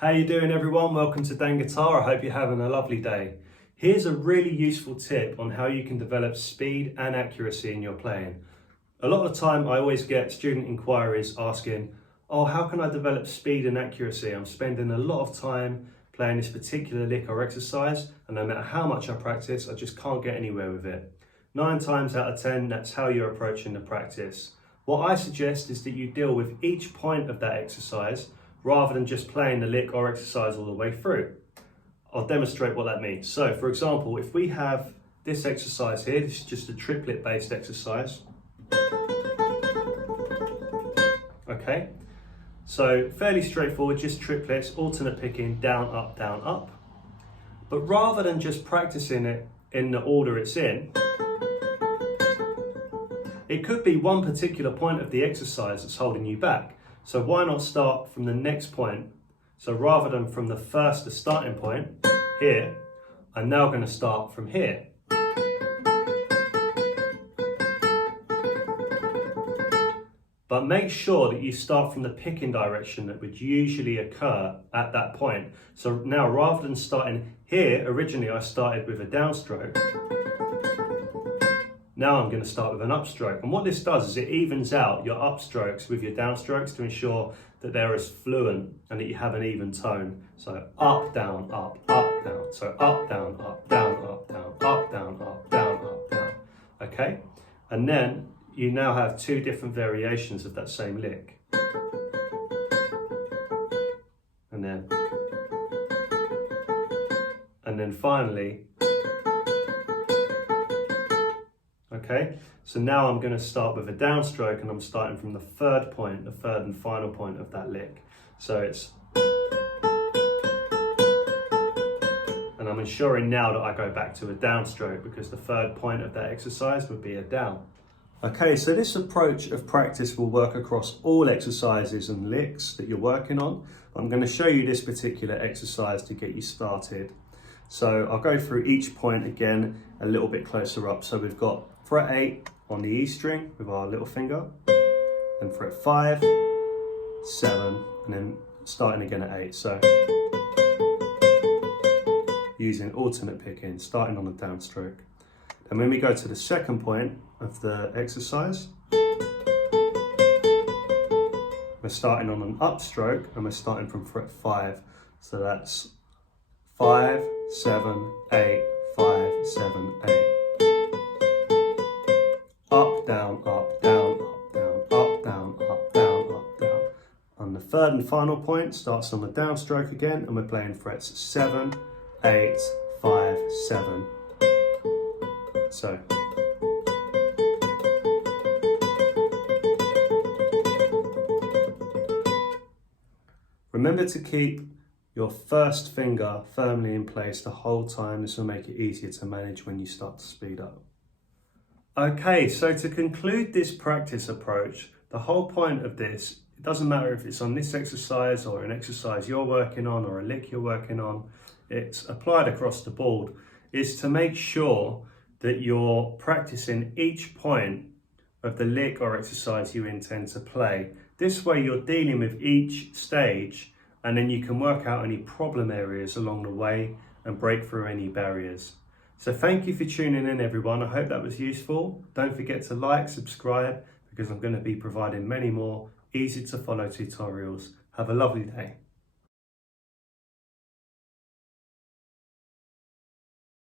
How you doing everyone? Welcome to Dan Guitar. I hope you're having a lovely day. Here's a really useful tip on how you can develop speed and accuracy in your playing. A lot of the time I always get student inquiries asking, oh, how can I develop speed and accuracy? I'm spending a lot of time playing this particular lick or exercise, and no matter how much I practice, I just can't get anywhere with it. 9 times out of 10, that's how you're approaching the practice. What I suggest is that you deal with each point of that exercise rather than just playing the lick or exercise all the way through. I'll demonstrate what that means. So for example, if we have this exercise here, this is just a triplet based exercise. Okay, so fairly straightforward, just triplets, alternate picking, down, up. But rather than just practicing it in the order it's in, it could be one particular point of the exercise that's holding you back. So why not start from the next point? So rather than from the first, the starting point, here, I'm now going to start from here. But make sure that you start from the picking direction that would usually occur at that point. So now rather than starting here, originally I started with a downstroke. Now I'm going to start with an upstroke. And what this does is it evens out your upstrokes with your downstrokes to ensure that they're as fluent and that you have an even tone. So up, down, up, down. So up, down, up, down, up, down, up, down, up, down, up, down. Okay? And then you now have 2 different variations of that same lick. And then finally, okay, so now I'm going to start with a downstroke and I'm starting from the third point, the third and final point of that lick. So it's, and I'm ensuring now that I go back to a downstroke because the third point of that exercise would be a down. Okay, so this approach of practice will work across all exercises and licks that you're working on. I'm going to show you this particular exercise to get you started. So I'll go through each point again a little bit closer up. So we've got fret 8 on the E string with our little finger, and fret 5, 7, and then starting again at 8. So using alternate picking, starting on the downstroke. And when we go to the second point of the exercise, we're starting on an upstroke and we're starting from fret 5. So that's 5, 7, 8, 5, 7, 8. Up, down, up, down, up, down, up, down, up, down, up, down. And the third and final point starts on the downstroke again, and we're playing frets 7, 8, 5, 7. So. Remember to keep your first finger firmly in place the whole time. This will make it easier to manage when you start to speed up. Okay, so to conclude this practice approach, the whole point of this, it doesn't matter if it's on this exercise or an exercise you're working on or a lick you're working on, it's applied across the board, is to make sure that you're practicing each point of the lick or exercise you intend to play. This way you're dealing with each stage, and then you can work out any problem areas along the way and break through any barriers. So thank you for tuning in everyone. I hope that was useful. Don't forget to like, subscribe, because I'm going to be providing many more easy to follow tutorials. Have a lovely day.